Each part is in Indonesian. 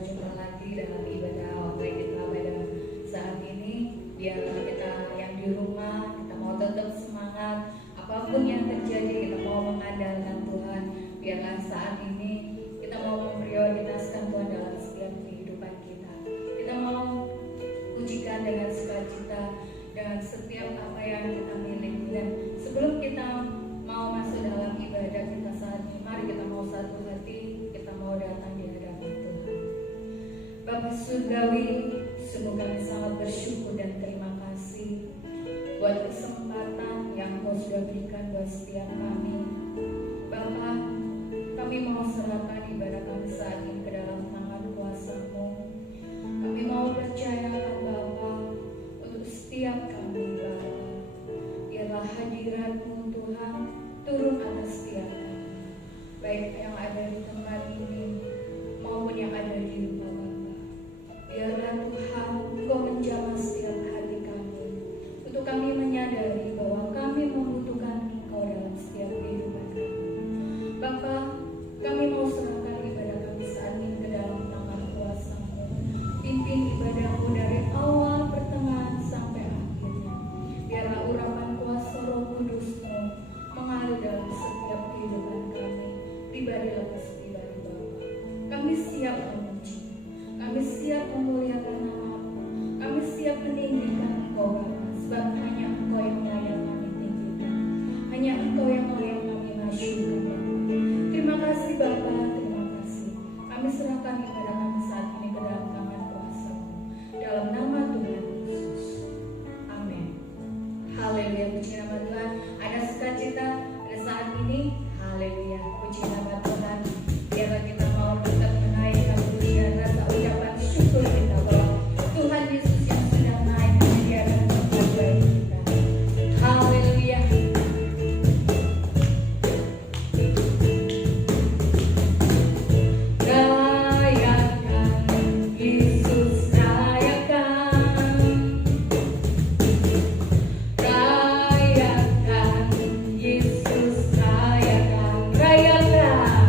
berjumpa lagi dalam ibadah online kita pada saat ini. Biarlah kita yang di rumah, kita mau tetap semangat. Apapun yang terjadi, kita mau mengandalkan Tuhan. Biarlah saat ini kita mau memprioritaskan Tuhan dalam setiap kehidupan kita. Kita mau pujikan dengan sukacita, dengan setiap apa yang kita miliki. Dan sebelum kita mau masuk dalam ibadah kita saat ini, mari kita mau satu hati, kita mau datang di hadapan Tuhan. Bapa Surgawi, sungguh kami sangat bersyukur dan terima kasih buat kesempatan yang Kau sudah berikan buat setiap kami. Bapa, kami mau serahkan ibadah kami saat ini ke dalam tangan kuasa-Mu. Kami mau percayakan Bapa untuk setiap kami Bapa. Biarlah hadirat-Mu Tuhan turun atas setiap kami, baik yang ada di tempat ini maupun yang ada di rumah Bapa. Biarlah Tuhan Engkau menjamah setiap hati kami, untuk kami menyadari bahwa kami membutuhkan Engkau dalam setiap kehidupan kami. Bapa, kami mau serahkan ibadah kami saat ini ke dalam tangan kuasa-Mu. Pimpin ibadah-Mu dari awal, pertengahan sampai akhirnya. Biarlah urapan kuasa Roh Kudus-Mu mengalir dalam setiap kehidupan kami, pribadi lepas pribadi Bapa. Kami siap memuji, kami siap memuliakan nama-Mu, kami siap meninggikan Engkau Bapa, sebab hanya Engkau yang layak kami tinggikan, hanya Engkau yang layak kami masyurkan Bapa. Terima kasih Bapa, terima kasih. Kami serahkan ibadah kami saat ini ke dalam tangan kuasa-Mu, dalam nama Tuhan Yesus. Amin. Haleluya, puji nama Tuhan. Ada sukacita pada saat ini. Haleluya, puji nama Tuhan. Biarlah kita mau tetap menaikkan pujian rasa ucapan syukur kita bahwa Tuhan Yesus yang sudah naik menyediakan tempat bagi kita. Haleluya. Rayakan Yesus, rayakan. Rayakan Yesus, rayakan. Rayakan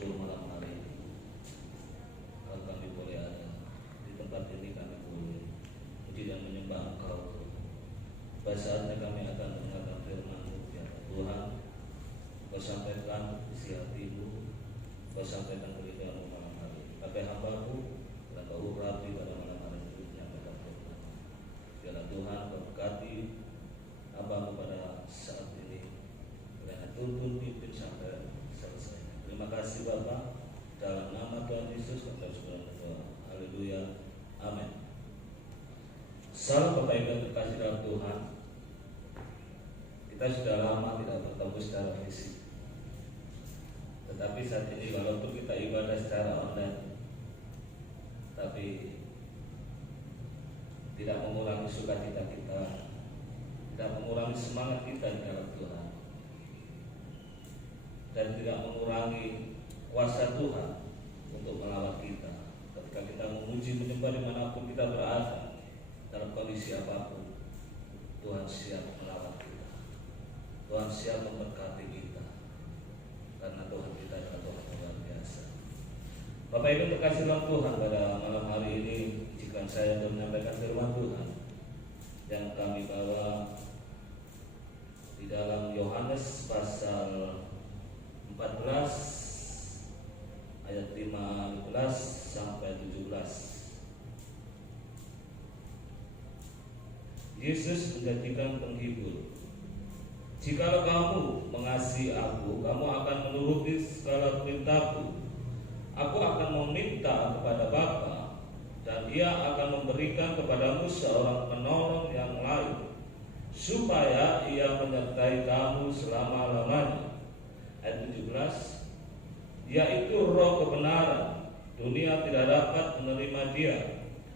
bersyukur malam hari ini. Kalau kami boleh ada di tempat ini, kami boleh puji dan menyembah Engkau. Pada saatnya kami akan mendengarkan firman-Mu, ya Tuhan. Kau sampaikan isi hati-Mu, Kau sampaikan kebenaran malam hari. Pakai hamba-Mu dan Kau urapi pada malam hari ini menyampaikan firman. Biarlah Tuhan berkati hamba-Mu pada saat ini, dan tuntun pimpin sampai selesai. Terima kasih Bapa, dalam nama Tuhan Yesus kami berdoa. Haleluya, amin. Salam Bapak Ibu yang terkasih dalam Tuhan. Kita sudah lama tidak bertemu secara fisik, tetapi saat ini walaupun kita ibadah secara online, tapi tidak mengurangi sukacita kita, tidak mengurangi semangat kita di dalam Tuhan, dan tidak mengurangi kuasa Tuhan untuk melawat kita. Ketika kita memuji menyembah dimanapun kita berada, dalam kondisi apapun, Tuhan siap melawat kita, Tuhan siap memberkati kita, karena Tuhan kita adalah Tuhan yang luar biasa. Bapak Ibu terkasih dalam Tuhan, pada malam hari ini jika saya akan menyampaikan firman Tuhan yang kami bawa di dalam Yohanes pasal 14 ayat 15 sampai 17. Yesus menjadikan penghibur. Jikalau kamu mengasihi Aku, kamu akan menuruti segala perintah-Ku. Aku akan meminta kepada Bapa, dan Ia akan memberikan kepadamu seorang penolong yang lain, supaya Ia menyertai kamu selama-lamanya. Ayat 17, yaitu Roh kebenaran. Dunia tidak dapat menerima Dia,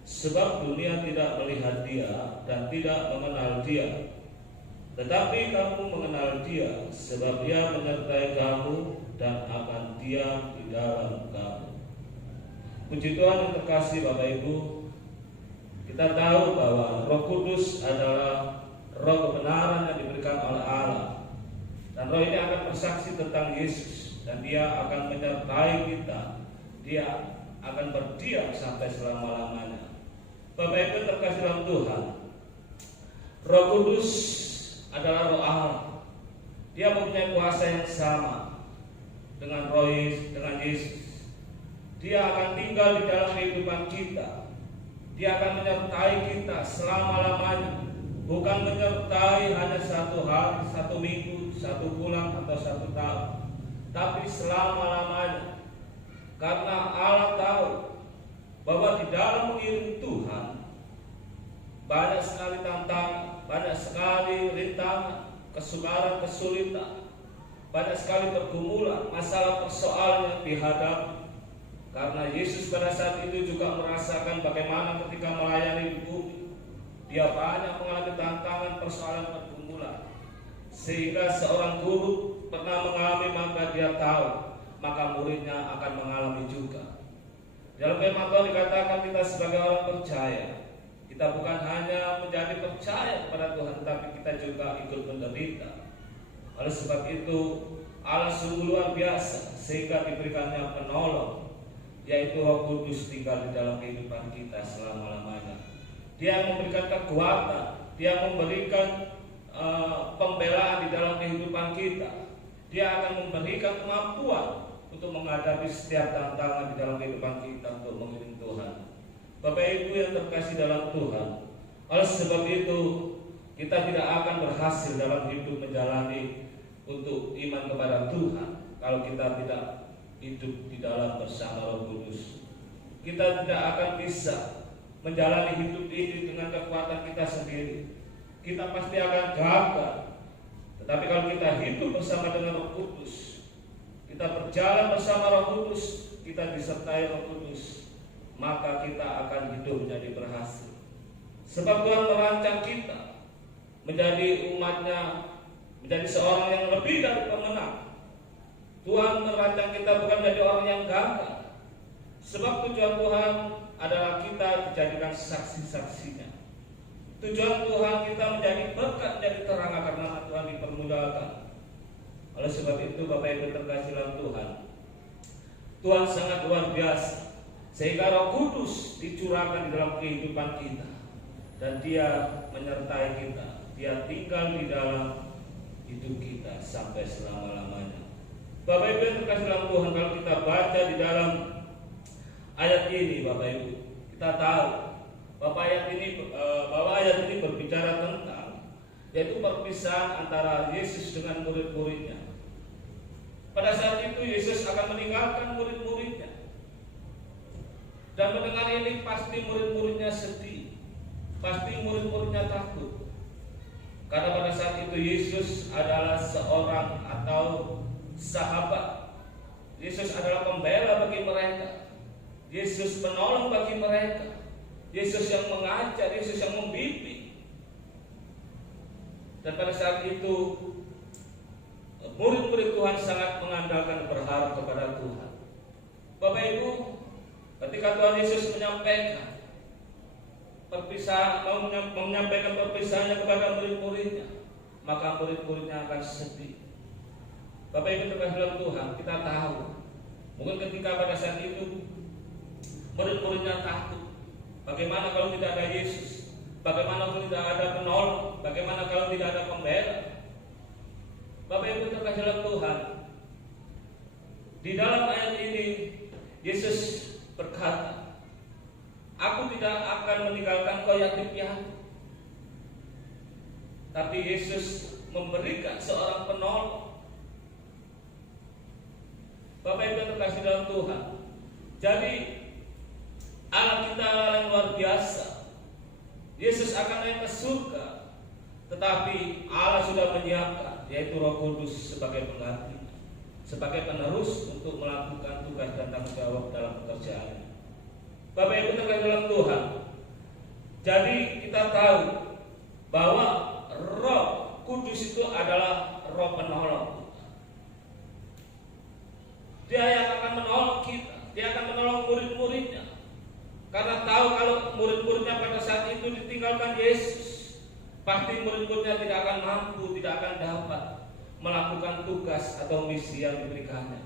sebab dunia tidak melihat Dia dan tidak mengenal Dia. Tetapi kamu mengenal Dia, sebab Dia menyertai kamu dan akan diam di dalam kamu. Puji Tuhan yang terkasih Bapak Ibu, kita tahu bahwa Roh Kudus adalah Roh kebenaran yang diberikan oleh Allah, dan Roh ini akan bersaksi tentang Yesus, dan Dia akan menyertai kita. Dia akan berdiam sampai selama-lamanya. Bapak Ibu terkasih dalam Tuhan, Roh Kudus adalah Roh Allah. Dia mempunyai kuasa yang sama dengan Yesus. Dia akan tinggal di dalam kehidupan kita. Dia akan menyertai kita selama-lamanya. Bukan menyertai hanya satu hari, satu minggu, satu bulan, atau satu tahun, tapi selama-lamanya. Karena Allah tahu bahwa di dalam mengiring Tuhan banyak sekali tantangan, banyak sekali rintangan, kesukaran, kesulitan, banyak sekali pergumulan, masalah, persoalan yang dihadapi. Karena Yesus pada saat itu juga merasakan bagaimana ketika melayani di bumi, Dia banyak mengalami tantangan, persoalan, pergumulan, sehingga seorang guru pernah mengalami, maka dia tahu, maka muridnya akan mengalami juga. Dalam firman Tuhan dikatakan kita sebagai orang percaya, kita bukan hanya menjadi percaya kepada Tuhan, tapi kita juga ikut menderita. Oleh sebab itu Allah sungguh luar biasa, sehingga diberikannya penolong, yaitu Roh Kudus tinggal di dalam kehidupan kita selama-lamanya. Dia memberikan kekuatan, Dia memberikan pembelaan di dalam kehidupan kita. Dia akan memberikan kemampuan untuk menghadapi setiap tantangan di dalam kehidupan kita untuk mengiring Tuhan. Bapak Ibu yang terkasih dalam Tuhan, oleh sebab itu kita tidak akan berhasil dalam hidup menjalani untuk iman kepada Tuhan kalau kita tidak hidup di dalam bersama Roh Kudus. Kita tidak akan bisa menjalani hidup ini dengan kekuatan kita sendiri. Kita pasti akan gagal. Tetapi kalau kita hidup bersama dengan Roh Kudus, kita berjalan bersama Roh Kudus, kita disertai Roh Kudus, maka kita akan hidup menjadi berhasil. Sebab Tuhan merancang kita menjadi umatnya, menjadi seorang yang lebih dari pemenang. Tuhan merancang kita bukan menjadi orang yang gagal. Sebab tujuan Tuhan adalah kita dijadikan saksi-saksinya. Tujuan Tuhan kita menjadi berkat, menjadi terang agar nama Tuhan dipermudahkan. Oleh sebab itu Bapak Ibu terkasih dalam Tuhan, Tuhan sangat luar biasa, sehingga Roh Kudus dicurahkan di dalam kehidupan kita, dan Dia menyertai kita. Dia tinggal di dalam hidup kita sampai selama-lamanya. Bapak Ibu yang terkasih dalam Tuhan, kalau kita baca di dalam ayat ini, Bapak Ibu, kita tahu bahwa ayat ini berbicara tentang yaitu perpisahan antara Yesus dengan murid-muridnya. Pada saat itu Yesus akan meninggalkan murid-muridnya, dan mendengar ini pasti murid-muridnya sedih, pasti murid-muridnya takut. Karena pada saat itu Yesus adalah seorang atau sahabat. Yesus adalah pembela bagi mereka. Yesus penolong bagi mereka. Yesus yang mengajar, Yesus yang membimbing. Dan pada saat itu murid-murid Tuhan sangat mengandalkan, berharap kepada Tuhan. Bapak Ibu, ketika Tuhan Yesus menyampaikan menyampaikan perpisahannya kepada murid-muridnya, maka murid-muridnya akan sedih. Bapak Ibu terkasih dalam Tuhan, kita tahu mungkin ketika pada saat itu murid-muridnya takut. Bagaimana kalau tidak ada Yesus? Bagaimana kalau tidak ada penolong? Bagaimana kalau tidak ada pembela? Bapak Ibu terkasih dalam Tuhan, di dalam ayat ini Yesus berkata, "Aku tidak akan meninggalkan kau yatim piatu." Tapi Yesus memberikan seorang penolong. Bapak Ibu terkasih dalam Tuhan, jadi Allah kita Allah yang luar biasa. Yesus akan naik ke surga, tetapi Allah sudah menyiapkan yaitu Roh Kudus sebagai pengganti, sebagai penerus untuk melakukan tugas dan tanggung jawab dalam pekerjaannya. Bapak Ibu terkasih dalam Tuhan, jadi kita tahu bahwa Roh Kudus itu adalah Roh penolong. Dia yang akan menolong kita, Dia akan menolong murid-muridnya. Karena tahu kalau murid-muridnya pada saat itu ditinggalkan Yesus, pasti murid-muridnya tidak akan mampu, tidak akan dapat melakukan tugas atau misi yang diberikannya.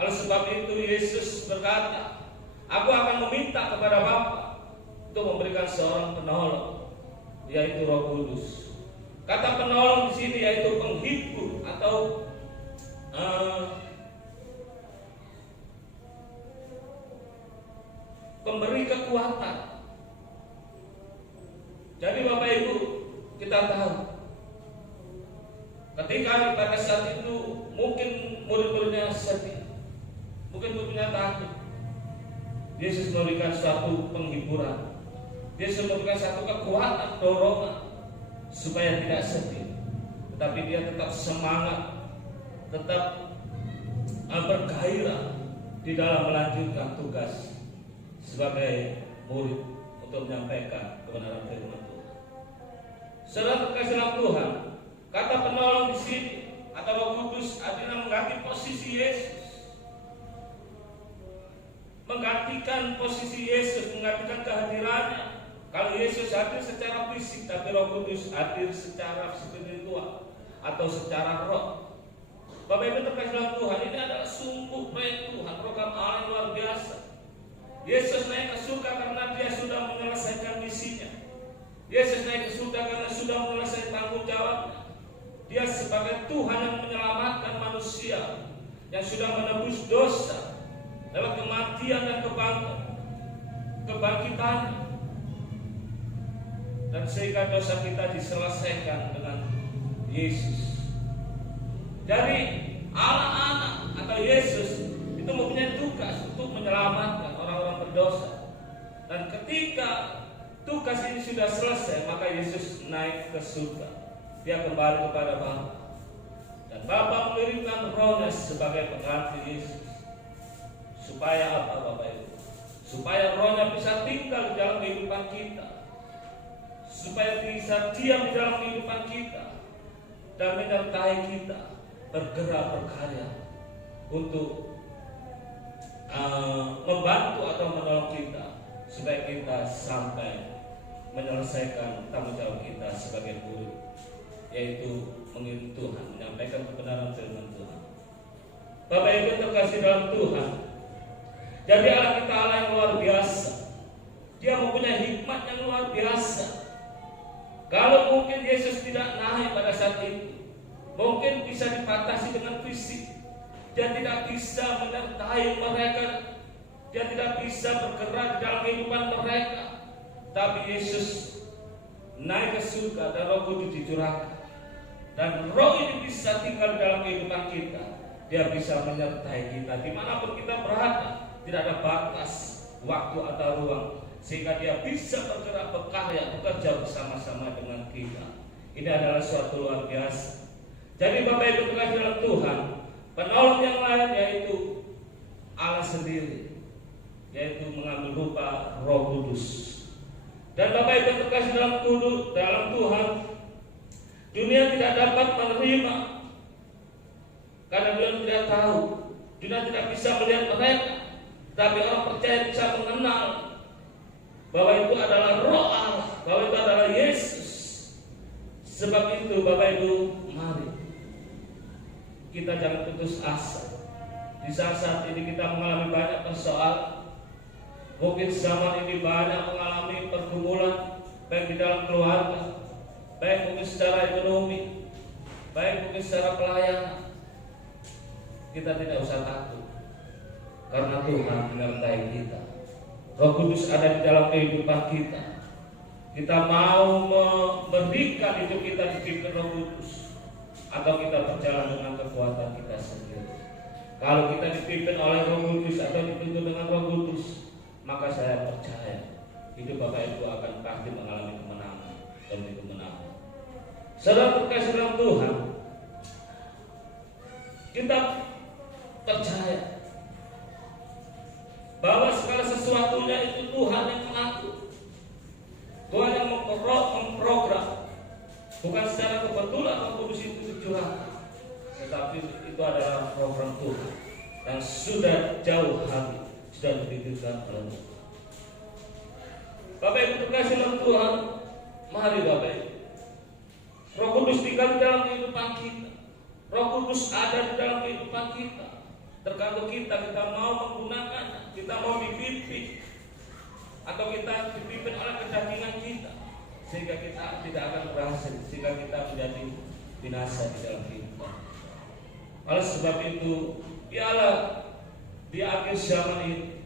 Oleh sebab itu Yesus berkata, "Aku akan meminta kepada Bapa untuk memberikan seorang penolong, yaitu Roh Kudus." Kata penolong di sini yaitu penghibur atau pemberi kekuatan. Jadi Bapak Ibu, kita tahu ketika pada saat itu mungkin murid-muridnya sedih, mungkin muridnya takut. Yesus memberikan suatu penghiburan, Yesus memberikan satu kekuatan, dorongan supaya tidak sedih, tetapi dia tetap semangat, tetap bergairah di dalam melanjutkan tugas sebagai murid untuk menyampaikan kebenaran firman Tuhan. Saudara terkasih dalam Tuhan, kata penolong di sini atau Roh Kudus artinya mengganti posisi Yesus, menggantikan posisi Yesus, menggantikan kehadirannya. Kalau Yesus hadir secara fisik, tapi Roh Kudus hadir secara spiritual atau secara roh. Bapak Ibu terkasih dalam Tuhan, ini adalah sungguh proyek Tuhan, program Allah yang luar biasa. Yesus naik ke surga karena dia sudah menyelesaikan misinya. Yesus naik ke surga karena sudah menyelesaikan tanggung jawabnya. Dia sebagai Tuhan yang menyelamatkan manusia, yang sudah menebus dosa lewat kematian dan kebangkitan, dan sehingga dosa kita diselesaikan dengan Yesus. Jadi Allah anak atau Yesus itu mempunyai tugas untuk menyelamatkan orang-orang berdosa. Dan ketika tugas ini sudah selesai, maka Yesus naik ke surga. Dia kembali kepada Bapa, dan Bapa mengirimkan Rohnya sebagai pengganti Yesus. Supaya apa Bapak Ibu? Supaya Rohnya bisa tinggal di dalam kehidupan kita, supaya bisa diam di dalam kehidupan kita dan menyertai kita, bergerak berkarya untuk membantu atau menolong kita supaya kita sampai menyelesaikan tanggung jawab kita sebagai murid, yaitu mengirim Tuhan, menyampaikan kebenaran firman Tuhan. Bapak Ibu terkasih dalam Tuhan, Jadi Allah kita Allah yang luar biasa. Dia mempunyai hikmat yang luar biasa. Kalau mungkin Yesus tidak naik pada saat itu, mungkin bisa dibatasi dengan fisik. Dia tidak bisa menyertai mereka. Dia tidak bisa bergerak di dalam kehidupan mereka. Tapi Yesus naik ke surga dan Roh Kudus dicurahkan. Dan Roh ini bisa tinggal dalam kehidupan kita. Dia bisa menyertai kita dimanapun kita berada. Tidak ada batas waktu atau ruang, sehingga dia bisa bergerak, berkarya, bekerja bersama-sama dengan kita. Ini adalah suatu luar biasa. Jadi Bapak Ibu terkasih dalam Tuhan, penolong yang lain yaitu Allah sendiri, yaitu mengambil rupa Roh Kudus. Dan Bapak Ibu terkasih dalam Tuhan, dunia tidak dapat menerima karena dunia tidak tahu, dunia tidak bisa melihat mereka. Tapi orang percaya bisa mengenal bahwa itu adalah Roh Allah, bahwa itu adalah Yesus. Sebab itu Bapak Ibu, mari kita jangan putus asa. Di saat ini kita mengalami banyak persoalan. Mungkin zaman ini banyak mengalami pergumulan, baik di dalam keluarga, baik mungkin secara ekonomi, baik mungkin secara pelayanan. Kita tidak usah takut, karena Tuhan menyertai kita. Roh Kudus ada di dalam kehidupan kita. Kita mau memberikan hidup kita dipimpin Roh Kudus, atau kita berjalan dengan kekuatan kita sendiri. Kalau kita dipimpin oleh Roh Kudus atau dituntun dengan Roh Kudus, maka saya percaya hidup Bapak Ibu akan pasti mengalami kemenangan demi kemenangan. Saudara terkasih dalam Tuhan, kita percaya bahwa segala sesuatunya itu Tuhan yang mengatur, Tuhan yang memprogram, bukan secara kebetulan Roh Kudus itu dicurahkan, tetapi itu adalah program Tuhan yang sudah jauh hari sudah dipikirkan oleh Tuhan. Bapak Ibu terkasih dalam Tuhan, mari Bapak Ibu, Roh Kudus tinggal di dalam kehidupan kita. Roh Kudus ada di dalam kehidupan kita. Tergantung kita mau menggunakan, kita mau dipimpin, atau kita dipimpin oleh kedagingan kita, sehingga kita tidak akan berhasil, sehingga kita menjadi binasa di dalam kehidupan. Oleh sebab itu, biarlah di akhir zaman ini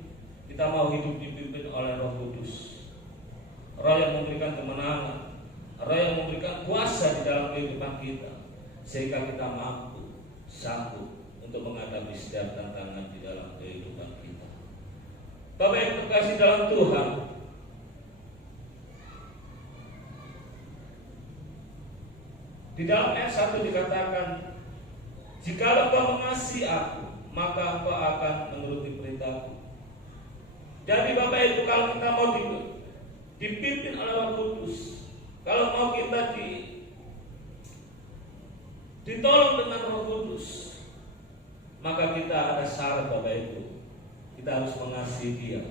kita mau hidup dipimpin oleh Roh Kudus, Roh yang memberikan kemenangan, Roh yang memberikan kuasa di dalam kehidupan kita, sehingga kita mampu, sanggup untuk menghadapi setiap tantangan di dalam kehidupan kita. Bapak Ibu terkasih dalam Tuhan, di dalam ayat 1 dikatakan, jikalau kau mengasihi aku, maka engkau akan menuruti perintahku. Jadi Bapak Ibu, kalau kita mau dipimpin oleh Roh Kudus, kalau mau kita ditolong dengan Roh Kudus, maka kita ada syarat Bapak Ibu. Kita harus mengasihi Dia,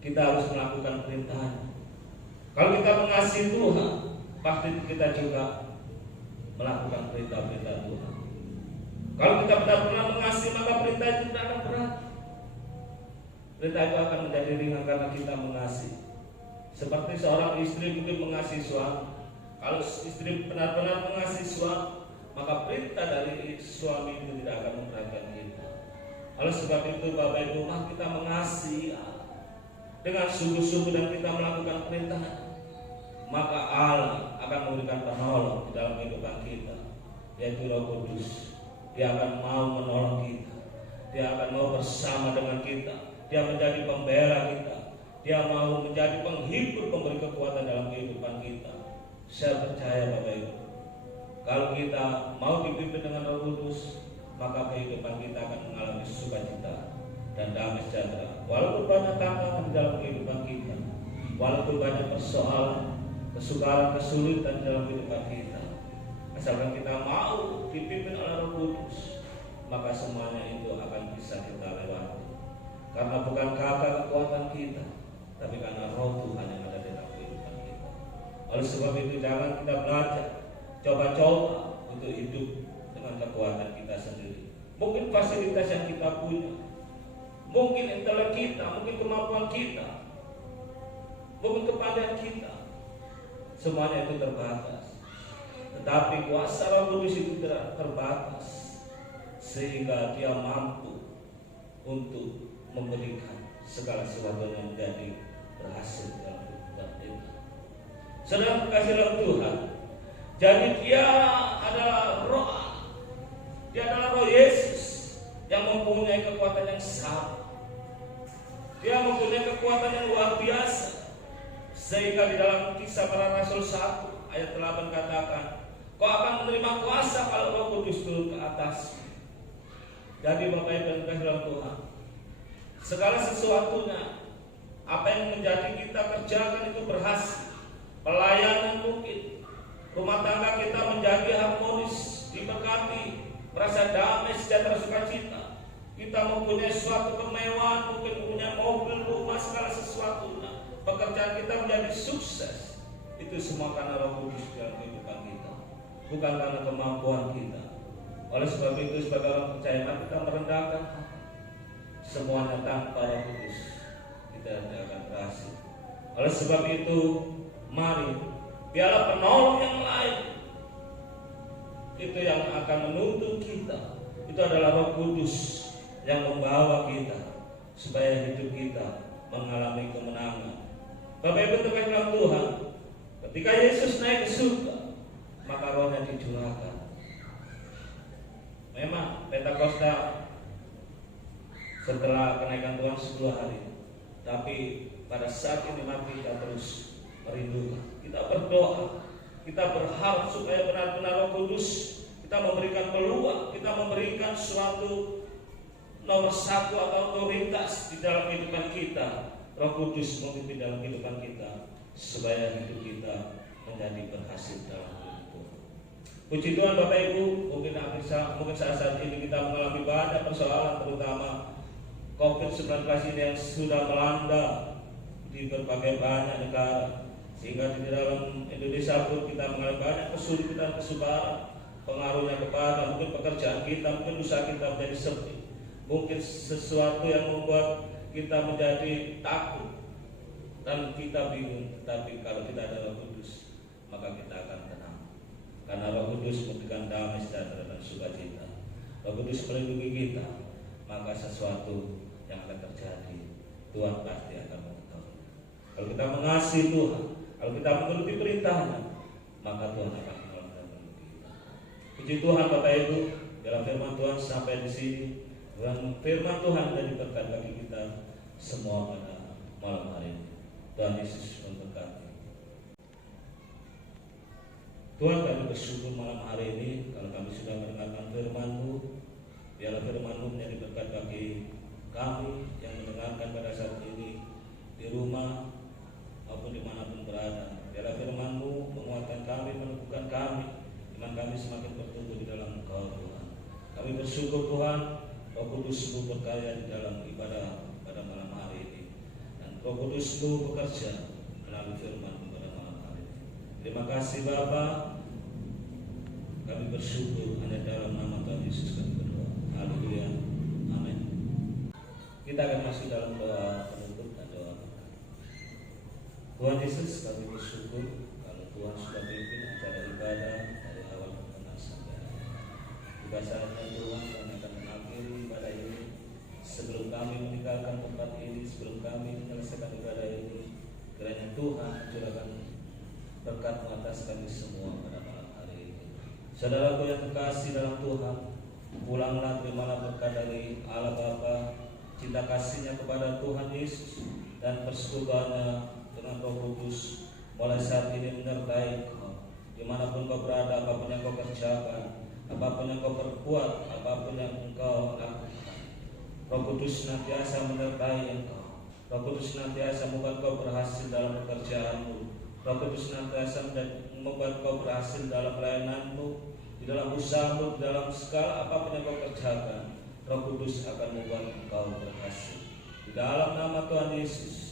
kita harus melakukan perintahnya. Kalau kita mengasihi Tuhan, pasti kita juga melakukan perintah-perintah Tuhan. Kalau kita benar-benar mengasihi, maka perintah itu tidak akan berat. Perintah itu akan menjadi ringan karena kita mengasihi. Seperti seorang istri mungkin mengasihi suami. Kalau istri benar-benar mengasihi suami, maka perintah dari suami itu tidak akan memberatkan kita. Oleh sebab itu Bapak Ibu, mari kita mengasihi dengan sungguh-sungguh dan kita melakukan perintah, maka Allah akan memberikan penolong di dalam kehidupan kita, yaitu Roh Kudus. Dia akan mau menolong kita, Dia akan mau bersama dengan kita, Dia menjadi pembela kita, Dia mau menjadi penghibur, pemberi kekuatan dalam kehidupan kita. Saya percaya Bapak Ibu, kalau kita mau dipimpin dengan Roh Kudus, maka kehidupan kita akan mengalami sukacita dan damai sejahtera. Walaupun banyak tantangan di dalam kehidupan kita, walaupun banyak persoalan, kesukaran, kesulitan dalam kehidupan kita, asalkan kita mau dipimpin oleh Roh Kudus, maka semuanya itu akan bisa kita lewati. Karena bukan karena kekuatan kita, tapi karena Roh Tuhan yang ada di dalam kehidupan kita. Oleh sebab itu jangan kita belajar, coba-coba untuk hidup dengan kekuatan kita sendiri. Mungkin fasilitas yang kita punya, mungkin intelek kita, mungkin kemampuan kita, mungkin kepandaian kita. Semuanya itu terbatas. Tetapi kuasa Roh Kudus itu tidak terbatas, sehingga Dia mampu untuk memberikan segala sesuatu yang menjadi berhasil dalam kehidupan kita. Saudara terkasih dalam Tuhan, jadi Dia adalah Roh, Dia adalah Roh Yesus yang mempunyai kekuatan yang sama. Dia mempunyai kekuatan yang luar biasa, sehingga di dalam Kisah Para Rasul 1 ayat 8 katakan, kau akan menerima kuasa kalau Roh Kudus turun ke atas. Jadi Bapak Ibu yang dikasihi dalam Tuhan, segala sesuatunya apa yang menjadi kita kerjakan itu berhasil. Pelayanan mungkin, rumah tangga kita menjadi harmonis, diberkati, merasa damai, sejahtera, sukacita. Kita mempunyai suatu kemewahan, mungkin punya mobil, rumah, segala sesuatunya. Pekerjaan kita menjadi sukses. Itu semua karena Roh Kudus dalam kehidupan kita, bukan karena kemampuan kita. Oleh sebab itu, sebagai orang percaya kita merendahkan semuanya tanpa Roh Kudus kita tidak akan berhasil. Oleh sebab itu, mari biarlah penolong yang lain itu yang akan menuntun kita. Itu adalah Roh Kudus yang membawa kita supaya hidup kita mengalami kemenangan. Bapak Ibu terkasih dalam Tuhan, ketika Yesus naik ke surga, maka Rohnya dicurahkan. Memang Pentakosta setelah kenaikan Tuhan 10 hari, tapi pada saat ini mari kita terus merindukan. Kita berdoa, kita berharap supaya benar-benar Roh Kudus kita memberikan peluang, kita memberikan suatu nomor satu atau otoritas di dalam kehidupan kita. Roh Kudus memimpin dalam kehidupan kita supaya hidup kita menjadi berhasil dalam hidup. Puji Tuhan Bapak Ibu, mungkin saat ini kita mengalami banyak persoalan, terutama COVID-19 ini yang sudah melanda di berbagai banyak negara, sehingga di dalam Indonesia pun kita mengalami banyak kesulitan, kesubaran. Pengaruhnya kepada mungkin pekerjaan kita, mungkin usaha kita menjadi sepi, mungkin sesuatu yang membuat kita menjadi takut dan kita bingung. Tetapi kalau kita ada Roh Kudus, maka kita akan tenang, karena Roh Kudus memberikan damai, sejahtera dan sukacita. Roh Kudus melindungi kita, maka sesuatu yang akan terjadi Tuhan pasti akan mengetahui. Kalau kita mengasihi Tuhan, kalau kita menuruti perintahnya, maka Tuhan akan menolong dan menuruti kita. Puji Tuhan Bapak Ibu, dalam firman Tuhan sampai di sini. Dan firman Tuhan menjadi berkat bagi kita semua pada malam hari ini. Tuhan Yesus memberkati. Tuhan, kami bersyukur malam hari ini kalau kami sudah mendengarkan firman-Mu. Biarlah firman-Mu menjadi berkat bagi kami yang mendengarkan pada saat ini di rumah maupun dimanapun berada. Biarlah firman-Mu menguatkan kami, meneguhkan kami, iman kami semakin bertumbuh di dalam Engkau Tuhan. Kami bersyukur Tuhan, Roh Kudus-Mu berkarya di dalam ibadah pada malam hari ini, dan Roh Kudus-Mu bekerja melalui firman-Mu pada malam hari ini. Terima kasih Bapa. Kami bersyukur hanya dalam nama Tuhan Yesus kami berdoa. Haleluya. Amin. Kita akan masuk dalam doa penutup dan doa. Tuhan Yesus, kami bersyukur kalau Tuhan sudah pimpin acara ibadah dari awal pertengahan sampai akhir. Juga saatnya Tuhan kami akan mengakhiri ibadah ini. Sebelum kami meninggalkan tempat ini, sebelum kami menyelesaikan ibadah ini, kiranya Tuhan mencurahkan berkat-Mu atas kami semua pada malam hari ini. Saudaraku yang terkasih dalam Tuhan, pulanglah terimalah berkat dari Allah Bapa, cinta kasih-Nya kepada Tuhan Yesus, dan persekutuannya dengan Roh Kudus mulai saat ini menyertai kau dimanapun kau berada, apapun yang kau kerjakan, apapun yang kau perbuat, apapun yang engkau lakukan. Roh Kudus senantiasa menyertai engkau. Roh Kudus senantiasa membuat kau berhasil dalam pekerjaanmu. Roh Kudus senantiasa membuat kau berhasil dalam pelayananmu, di dalam usahamu, di dalam segala apapun yang kau kerjakan. Roh Kudus akan membuat engkau berhasil. Di dalam nama Tuhan Yesus,